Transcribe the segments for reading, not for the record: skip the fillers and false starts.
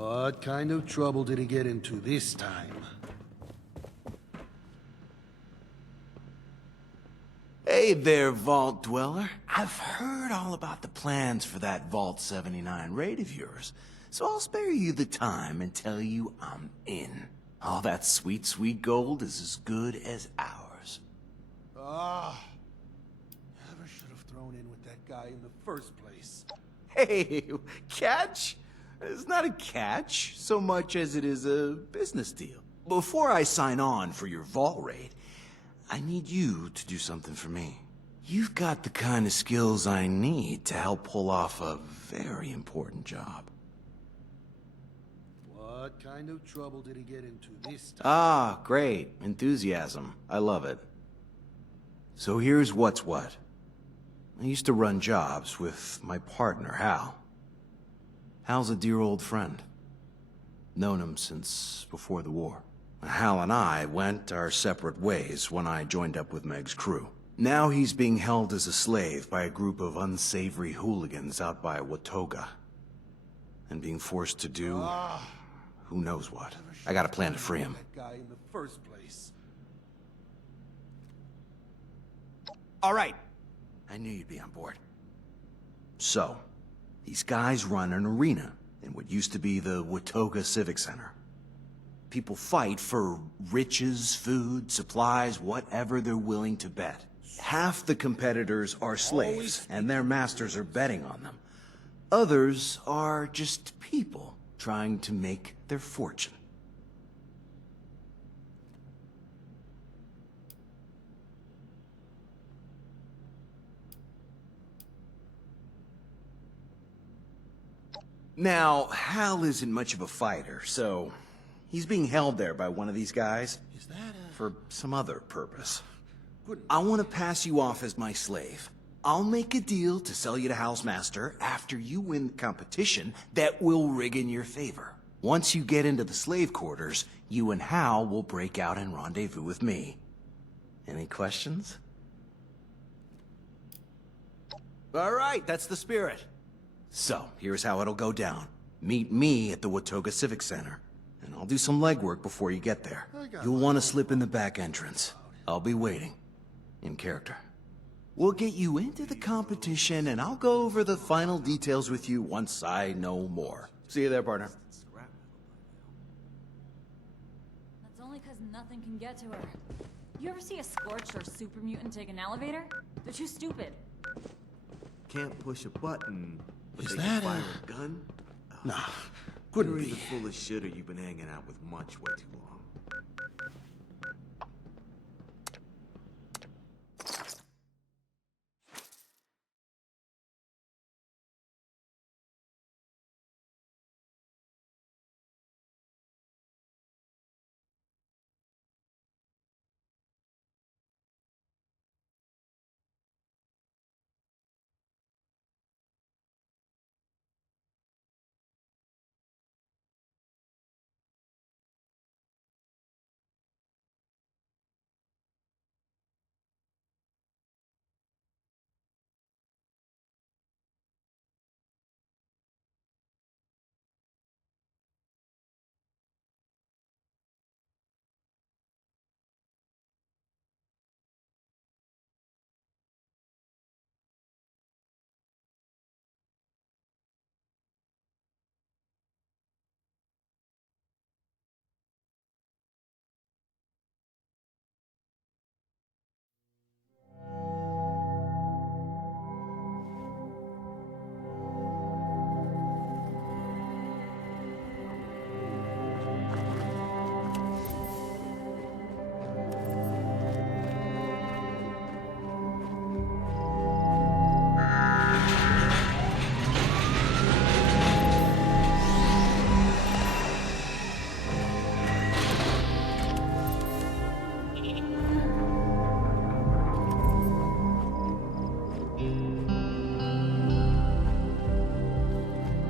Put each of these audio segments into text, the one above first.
What kind of trouble did he get into this time? Hey there, Vault Dweller. I've heard all about the plans for that Vault 79 raid of yours, so I'll spare you the time and tell you I'm in. All that sweet, sweet gold is as good as ours. Never should have thrown in with that guy in the first place. Hey, catch? It's not a catch so much as it is a business deal. Before I sign on for your Vault raid, I need you to do something for me. You've got the kind of skills I need to help pull off a very important job. What kind of trouble did he get into this time? Ah, great. Enthusiasm. I love it. So here's what's what. I used to run jobs with my partner, Hal. Hal's a dear old friend. Known him since before the war. Hal and I went our separate ways when I joined up with Meg's crew. Now he's being held as a slave by a group of unsavory hooligans out by Watoga. And being forced to do who knows what. I got a plan to free him. That guy in the first place. All right. I knew you'd be on board. So, these guys run an arena in what used to be the Watoga Civic Center. People fight for riches, food, supplies, whatever they're willing to bet. Half the competitors are slaves, and their masters are betting on them. Others are just people trying to make their fortune. Now, Hal isn't much of a fighter, so he's being held there by one of these guys Is that for some other purpose. Good. I want to pass you off as my slave. I'll make a deal to sell you to Hal's master after you win the competition that will rig in your favor. Once you get into the slave quarters, you and Hal will break out and rendezvous with me. Any questions? All right, that's the spirit. So, here's how it'll go down. Meet me at the Watoga Civic Center, and I'll do some legwork before you get there. You'll want to slip in the back entrance. I'll be waiting. In character. We'll get you into the competition, and I'll go over the final details with you once I know more. See you there, partner. That's only because nothing can get to her. You ever see a Scorched or super mutant take an elevator? They're too stupid. Can't push a button, but Is they that can fire a gun? Nah, couldn't You're be. either full of shit or you've been hanging out with Munch way too long.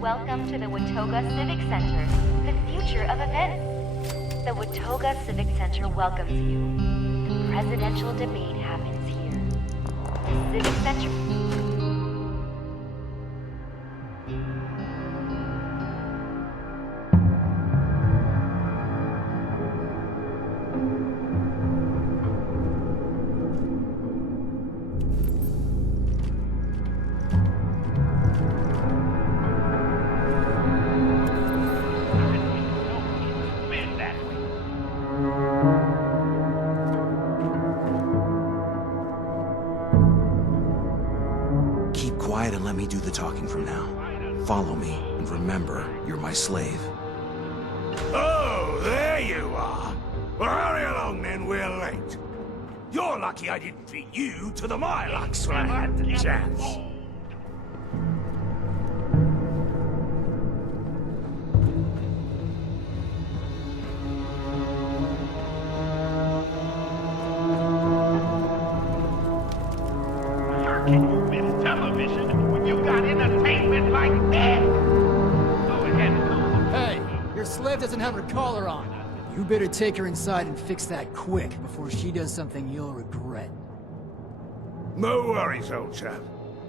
Welcome to the Watoga Civic Center, the future of events. The Watoga Civic Center welcomes you. The presidential debate happens here. The Civic Center... quiet and let me do the talking from now. Follow me, and remember, you're my slave. Oh, there you are. Well, hurry along then, we're late. You're lucky I didn't beat you to the Milux when I had the chance. How can you miss television when you got entertainment like this? Go ahead and close it. Hey, your slave doesn't have her collar on. You better take her inside and fix that quick before she does something you'll regret. No worries, old chap.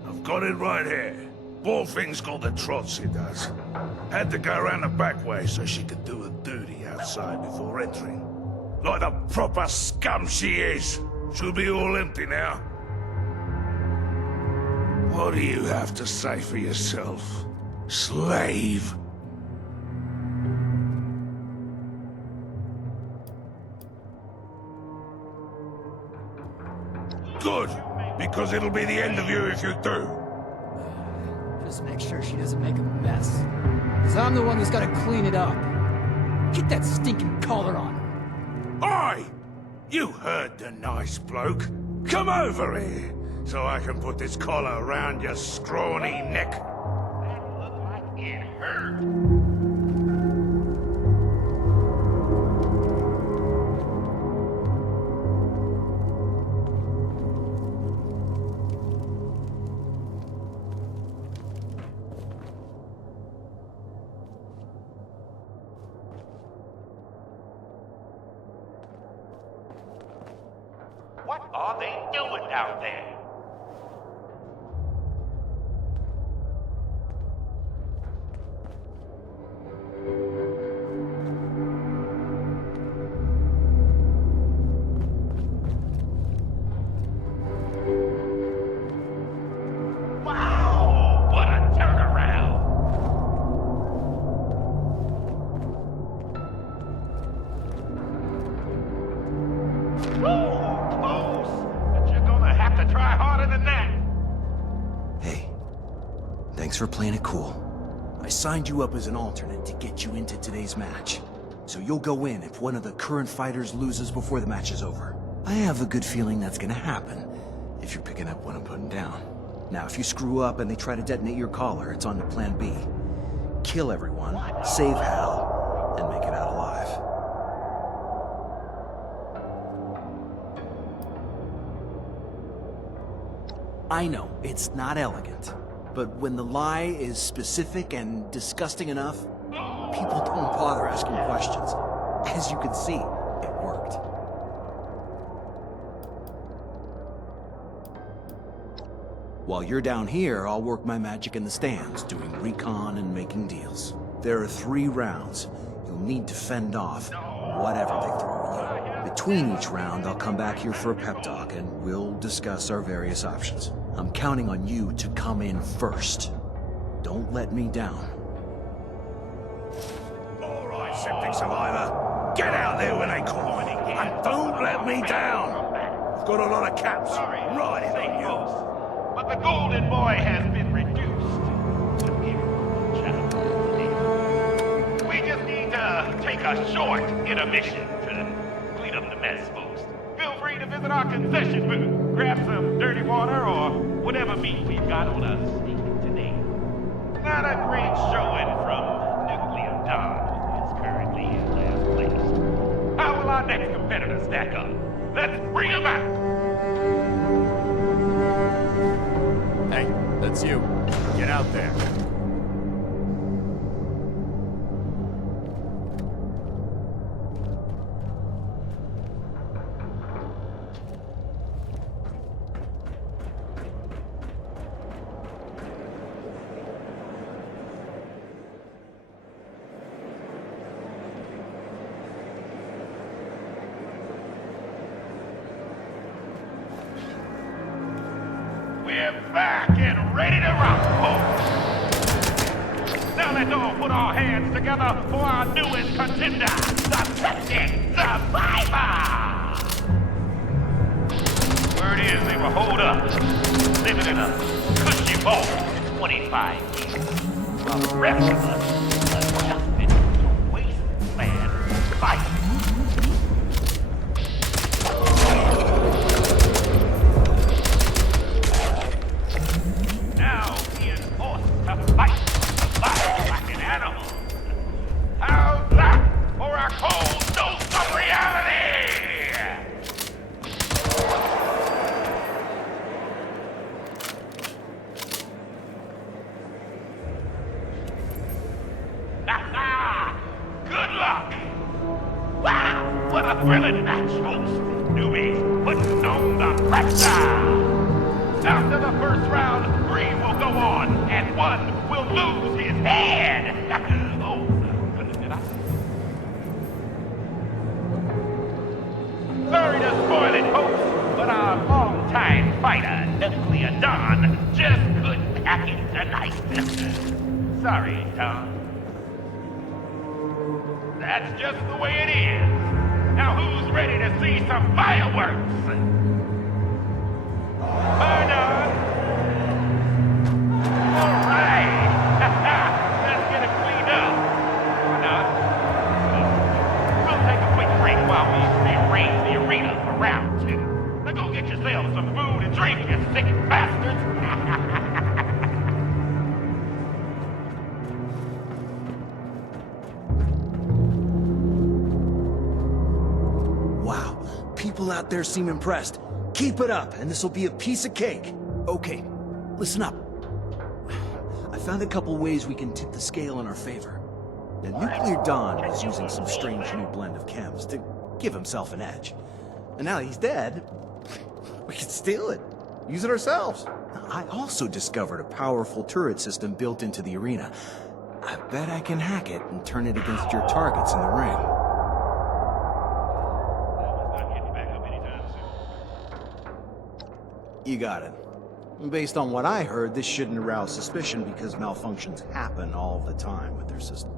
I've got it right here. Poor thing's got the trots, he does. Had to go around the back way so she could do her duty outside before entering. Like the proper scum she is. She'll be all empty now. What do you have to say for yourself, slave? Good, because it'll be the end of you if you do. Just make sure she doesn't make a mess. Cause I'm the one who's gotta clean it up. Get that stinking collar on her. Oi! You heard the nice bloke. Come over here, so I can put this collar around your scrawny neck. That looked like it hurt. What are they doing down there? Wow! What a turnaround! Whoa, close! But you're gonna have to try harder than that. Hey, thanks for playing it cool. I signed you up as an alternate to get you into today's match. So you'll go in if one of the current fighters loses before the match is over. I have a good feeling that's gonna happen, if you're picking up what I'm putting down. Now, if you screw up and they try to detonate your collar, it's on to plan B. Kill everyone, save Hal, and make it out alive. I know, it's not elegant, but when the lie is specific and disgusting enough, people don't bother asking questions. As you can see, it worked. While you're down here, I'll work my magic in the stands, doing recon and making deals. There are 3 rounds. You'll need to fend off whatever they throw at you. Between each round, I'll come back here for a pep talk, and we'll discuss our various options. I'm counting on you to come in first. Don't let me down. All right, septic survivor. Get out there when they call. And don't let me down. I've got a lot of caps riding on you. But the golden boy has been reduced to mere child. We just need to take a short intermission to clean up the mess, folks. Feel free to visit our concession booth, grab some dirty water or whatever meat we've got on us today. Not a great showing from Nuclear Don, who is currently in last place. How will our next competitor stack up? Let's bring him out! Hey, that's you. Get out there. We're back and ready to rock, folks! Now let's all put our hands together for our newest contender, the Septic Survivor! Word is they were holed up, living in a cushy for 25 years. While the rest of us adjusted to wasteland life. Now he is forced to fight like an animal. How's that for a cold dose of reality? Good luck! Wow, what a thrilling match, folks. Newbies putting on the pressure. After the first round, 3 will go on, and 1 will lose his head. Oh, goodness, did I? Sorry to spoil it, folks, but our longtime fighter, Nuclear Don, just couldn't hack it tonight. Sorry, Tom. That's just the way it is. Now who's ready to see some fireworks? Burn on. All right. Let's get it cleaned up. Why not? We'll take a quick break while we rearrange the arena for round 2. Now go get yourself some food and drink, you sick bastards. Wow, people out there seem impressed. Keep it up, and this will be a piece of cake. Okay, listen up. I found a couple ways we can tip the scale in our favor. Now, Nuclear Don was using some strange new blend of chems to give himself an edge. And now he's dead, we can steal it. Use it ourselves. I also discovered a powerful turret system built into the arena. I bet I can hack it and turn it against your targets in the ring. You got it. Based on what I heard, this shouldn't arouse suspicion because malfunctions happen all the time with their system.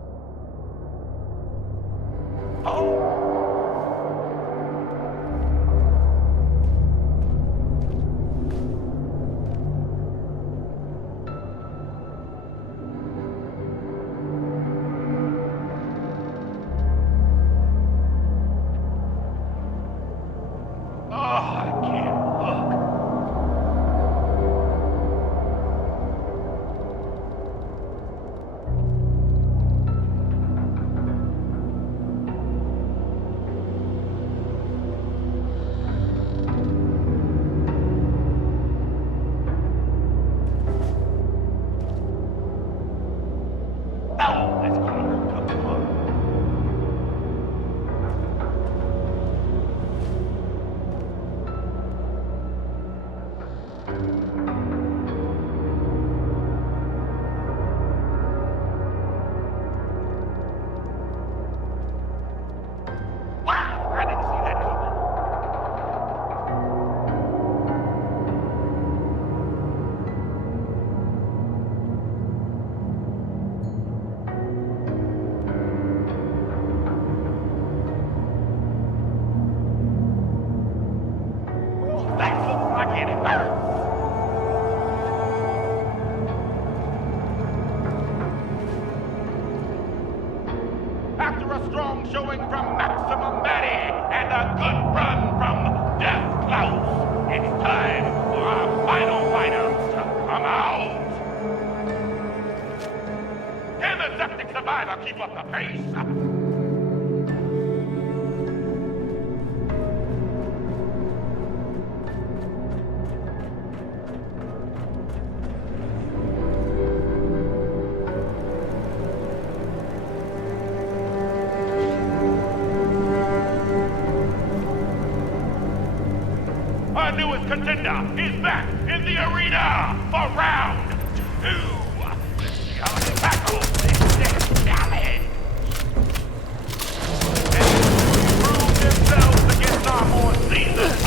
After a strong showing from Maximum Maddie and a good run from Death Klaus, it's time for our final fighters to come out. Can the septic survivor keep up the pace? Our newest contender is back in the arena for round 2. Let's see how they tackle this challenge. And prove themselves against our more seasoned.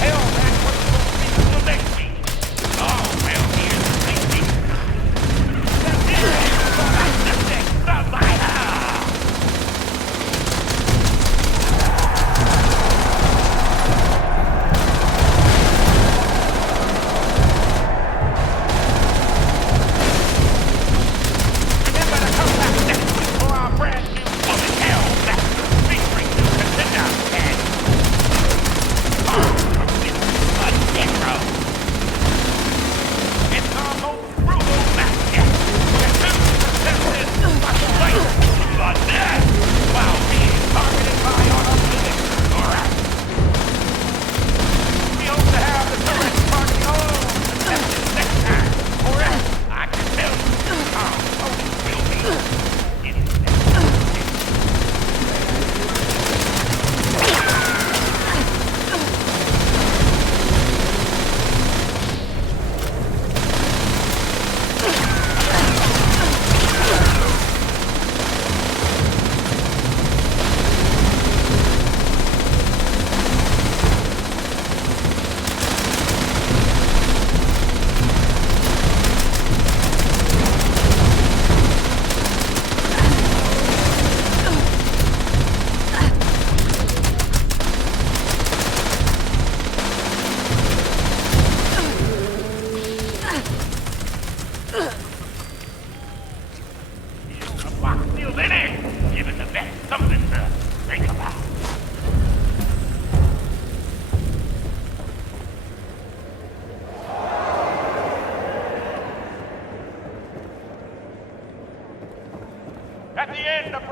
Hell, man, what's going to be until next week? Oh, well, here's the thing.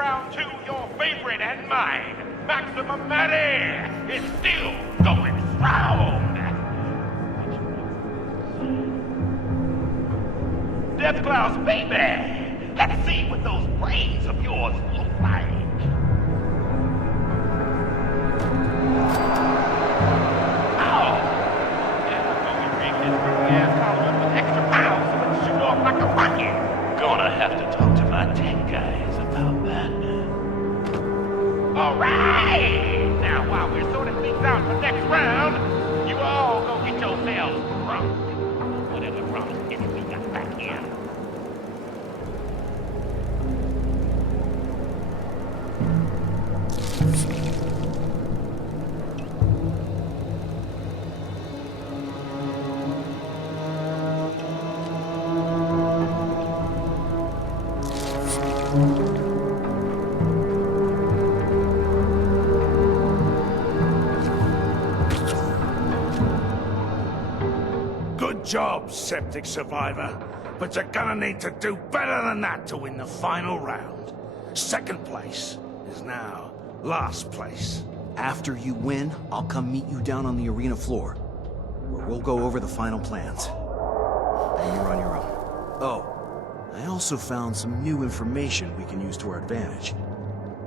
round two, your favorite and mine, Maximum Maddie, is still going strong. Death Clouds, baby! Let's see what those brains of yours look like. Oh! Yeah, I'm gonna rig this pretty ass collar with extra power so it shoot off like a rocket. Gonna have to talk to my tech guys about that. Alright! Now, while we're sorting things out for next round, you all go get yourselves drunk. Whatever promise we got back here. Good job, septic survivor. But you're gonna need to do better than that to win the final round. Second place is now last place. After you win, I'll come meet you down on the arena floor, where we'll go over the final plans. And you're on your own. Oh, I also found some new information we can use to our advantage,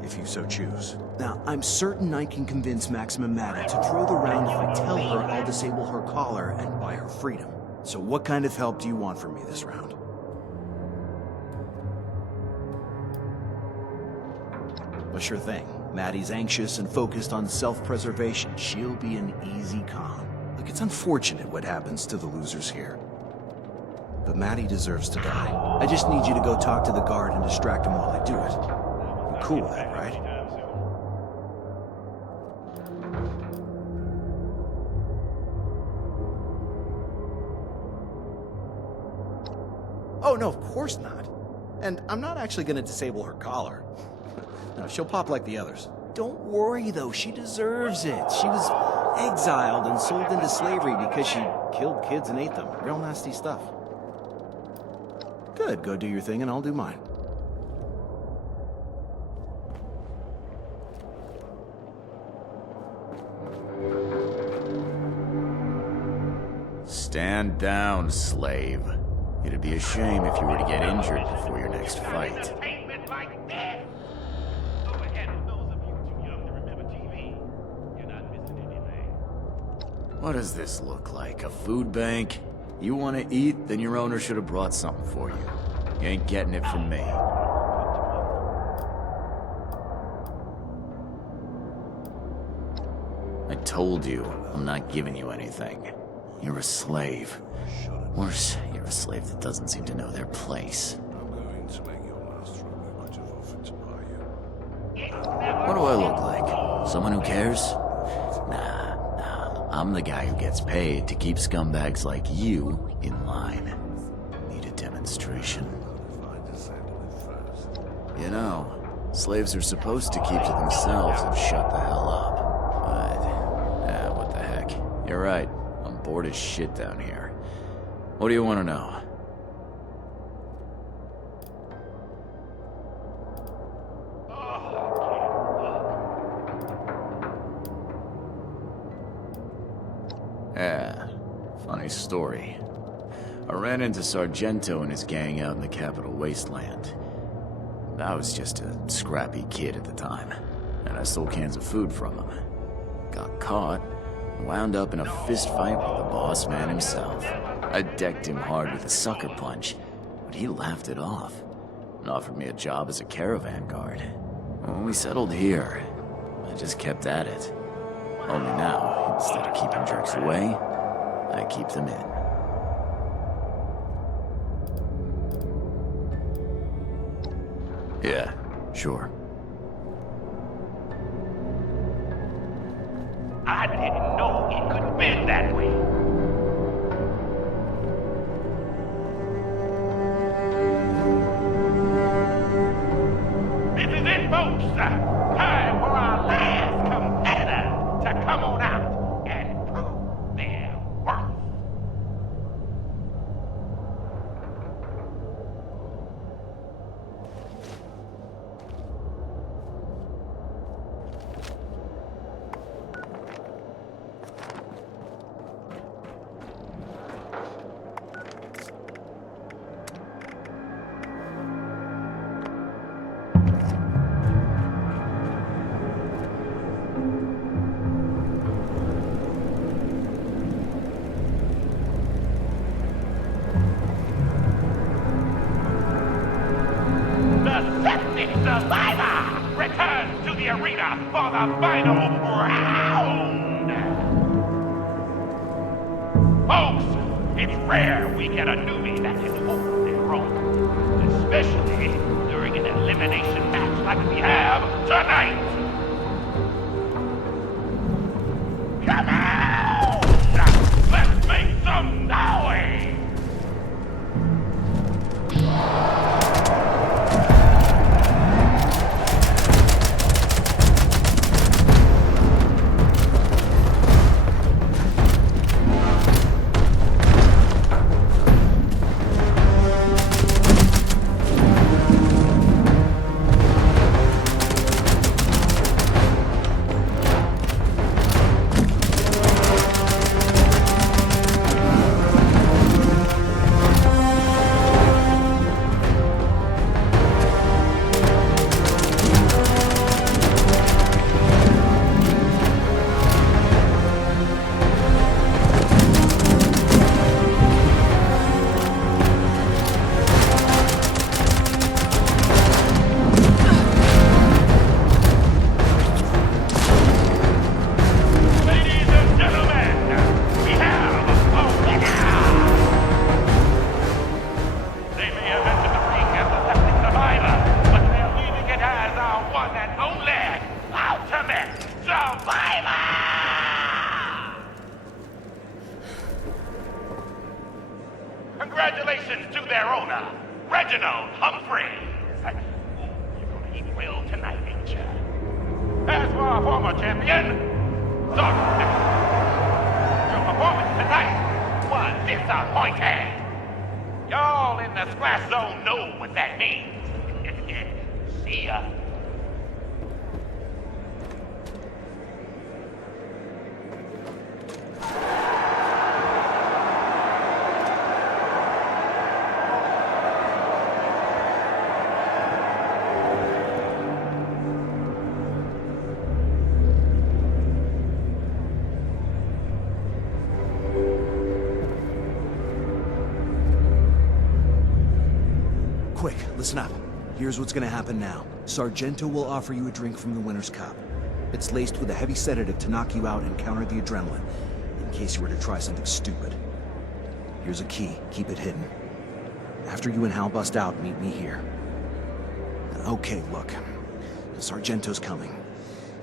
if you so choose. Now, I'm certain I can convince Maximum Maddie to throw the round if I tell her I'll disable her collar and buy her freedom. So what kind of help do you want from me this round? Well, sure thing. Maddie's anxious and focused on self-preservation. She'll be an easy con. Look, it's unfortunate what happens to the losers here. But Maddie deserves to die. I just need you to go talk to the guard and distract him while I do it. You're cool with that, right? Oh, no, of course not. And I'm not actually going to disable her collar. No, she'll pop like the others. Don't worry, though. She deserves it. She was exiled and sold into slavery because she killed kids and ate them. Real nasty stuff. Good. Go do your thing, and I'll do mine. Stand down, slave. It'd be a shame if you were to get injured before your next fight. Entertainment like this. Go ahead with those of you too young to remember TV. You're not missing anything. What does this look like? A food bank? You want to eat? Then your owner should have brought something for you. You ain't getting it from me. I told you, I'm not giving you anything. You're a slave. Worse, you're a slave that doesn't seem to know their place. I'm going to make your master a lucrative offer to buy you. What do I look like? Someone who cares? Nah. I'm the guy who gets paid to keep scumbags like you in line. Need a demonstration? You know, slaves are supposed to keep to themselves and shut the hell up. But, what the heck. You're right. I'm bored as shit down here. What do you want to know? Yeah, funny story. I ran into Sargento and his gang out in the Capital Wasteland. I was just a scrappy kid at the time, and I stole cans of food from him. Got caught, and wound up in a fist fight with the boss man himself. I decked him hard with a sucker punch, but he laughed it off and offered me a job as a caravan guard. When we settled here, I just kept at it. Only now, instead of keeping jerks away, I keep them in. Yeah, sure. I didn't know it could bend that way. This is it, folks. Time for our last competitor to come on out and prove their worth. the arena for the final round. Folks, it's rare we get a newbie that can hold their own, especially during an elimination match like we have tonight. Come on! Let's make some noise! Congratulations to their owner, Reginald Humphreys. You're gonna eat well tonight, ain't you? As for our former champion, sorry. Your performance tonight was disappointing. Y'all in the splash zone know what that means. See ya. Quick, listen up. Here's what's gonna happen now. Sargento will offer you a drink from the winner's cup. It's laced with a heavy sedative to knock you out and counter the adrenaline, in case you were to try something stupid. Here's a key. Keep it hidden. After you and Hal bust out, meet me here. Okay, look. Sargento's coming.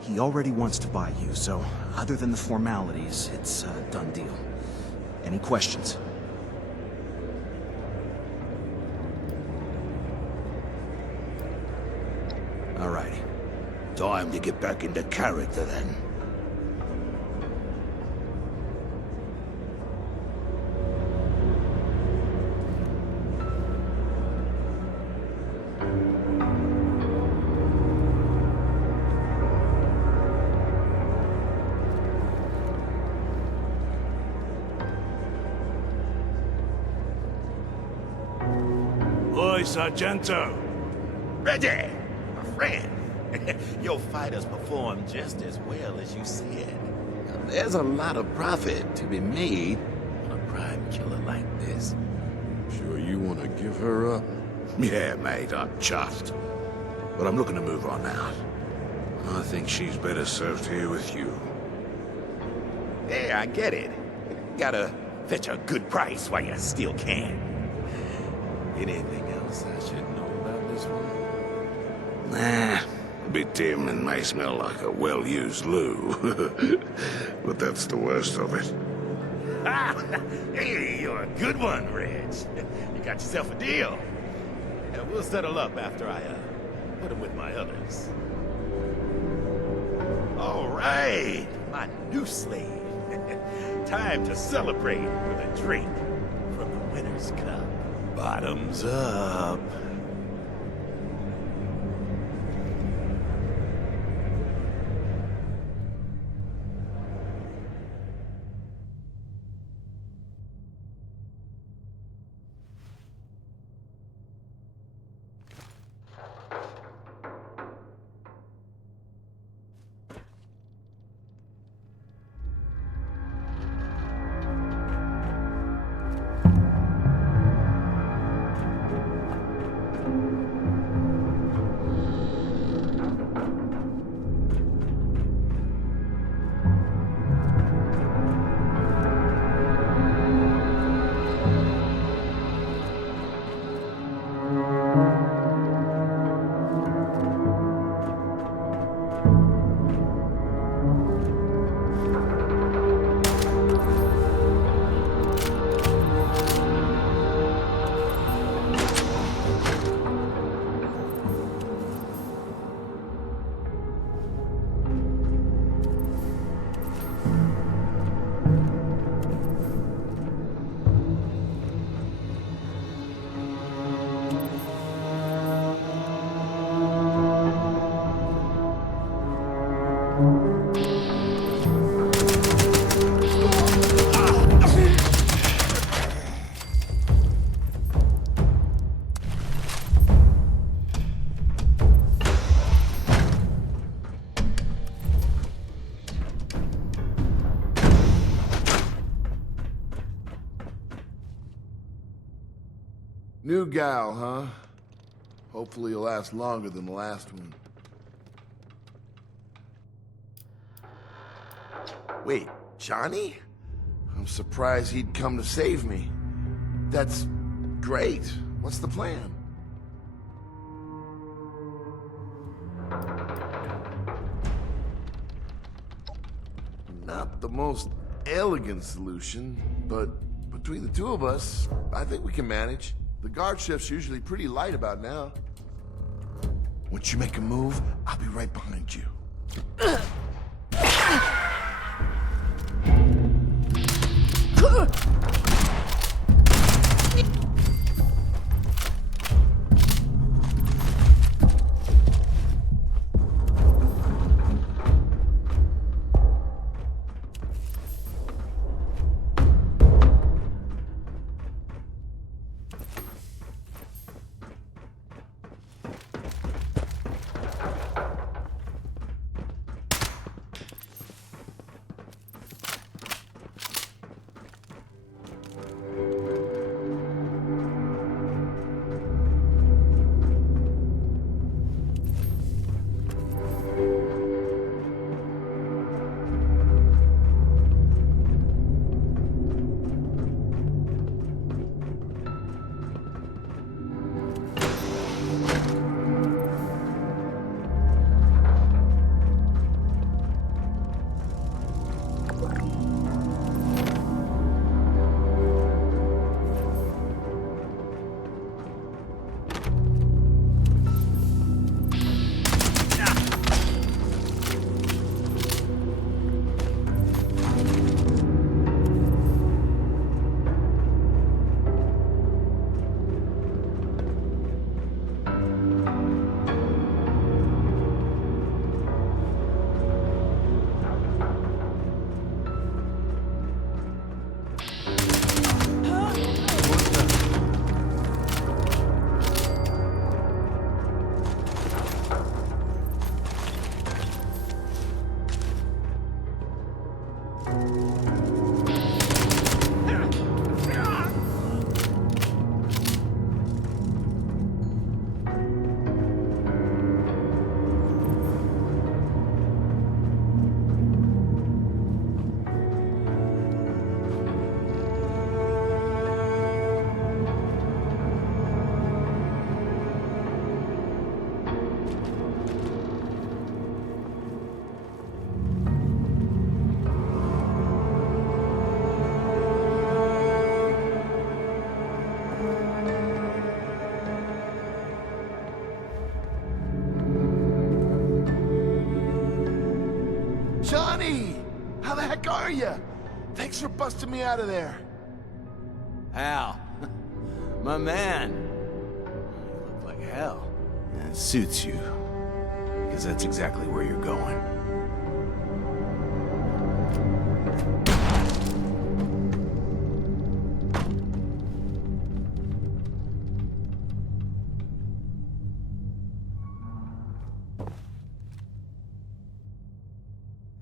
He already wants to buy you, so other than the formalities, it's a done deal. Any questions? Alrighty. Time to get back into character then. Oi, Sargento. Reggie, my friend. Your fighters perform just as well as you said. There's a lot of profit to be made on a crime killer like this. Sure you want to give her up? Yeah, mate, I'm chuffed. But I'm looking to move on now. I think she's better served here with you. Yeah, I get it. Gotta fetch a good price while you still can. Anything else I should know about this one? Nah. A bit dim and may smell like a well-used loo. But that's the worst of it. Hey, you're a good one, Reg. You got yourself a deal. We'll settle up after I put him with my others. All right, my new slave. Time to celebrate with a drink from the winner's cup. Bottoms up. New gal, huh? Hopefully you'll last longer than the last one. Wait, Johnny? I'm surprised he'd come to save me. That's great. What's the plan? Not the most elegant solution, but between the two of us, I think we can manage. The guard shift's usually pretty light about now. Once you make a move, I'll be right behind you. Johnny! How the heck are you? Thanks for busting me out of there. Al, my man. You look like hell. It suits you, because that's exactly where you're going.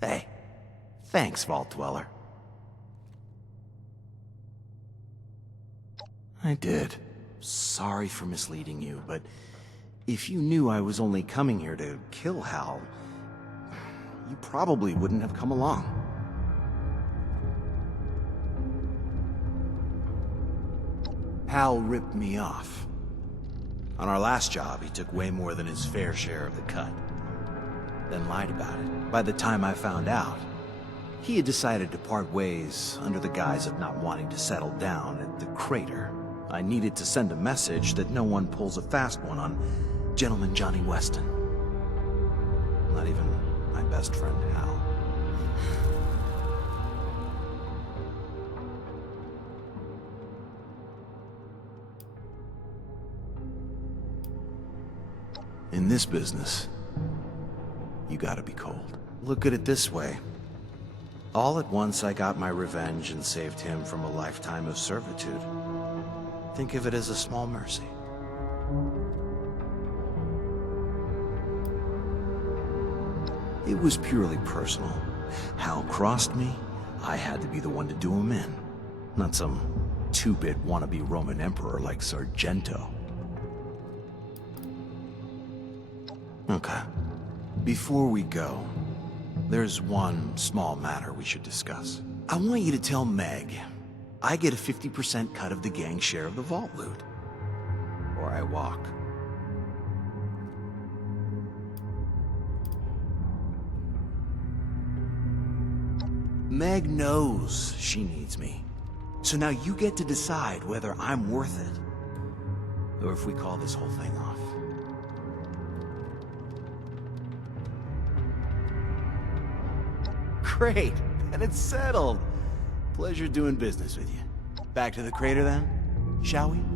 Hey, thanks, Vault Dweller. I did. Sorry for misleading you, but if you knew I was only coming here to kill Hal, you probably wouldn't have come along. Hal ripped me off. On our last job, he took way more than his fair share of the cut. Then lied about it. By the time I found out, he had decided to part ways under the guise of not wanting to settle down at the crater. I needed to send a message that no one pulls a fast one on Gentleman Johnny Weston. Not even my best friend Hal. In this business, you gotta be cold. Look at it this way. All at once I got my revenge and saved him from a lifetime of servitude. Think of it as a small mercy. It was purely personal. Hal crossed me, I had to be the one to do him in. Not some two-bit wannabe Roman emperor like Sargento. Okay. Before we go, there's one small matter we should discuss. I want you to tell Meg I get a 50% cut of the gang share of the vault loot. Or I walk. Meg knows she needs me. So now you get to decide whether I'm worth it, or if we call this whole thing off. Great, and it's settled. Pleasure doing business with you. Back to the crater then, shall we?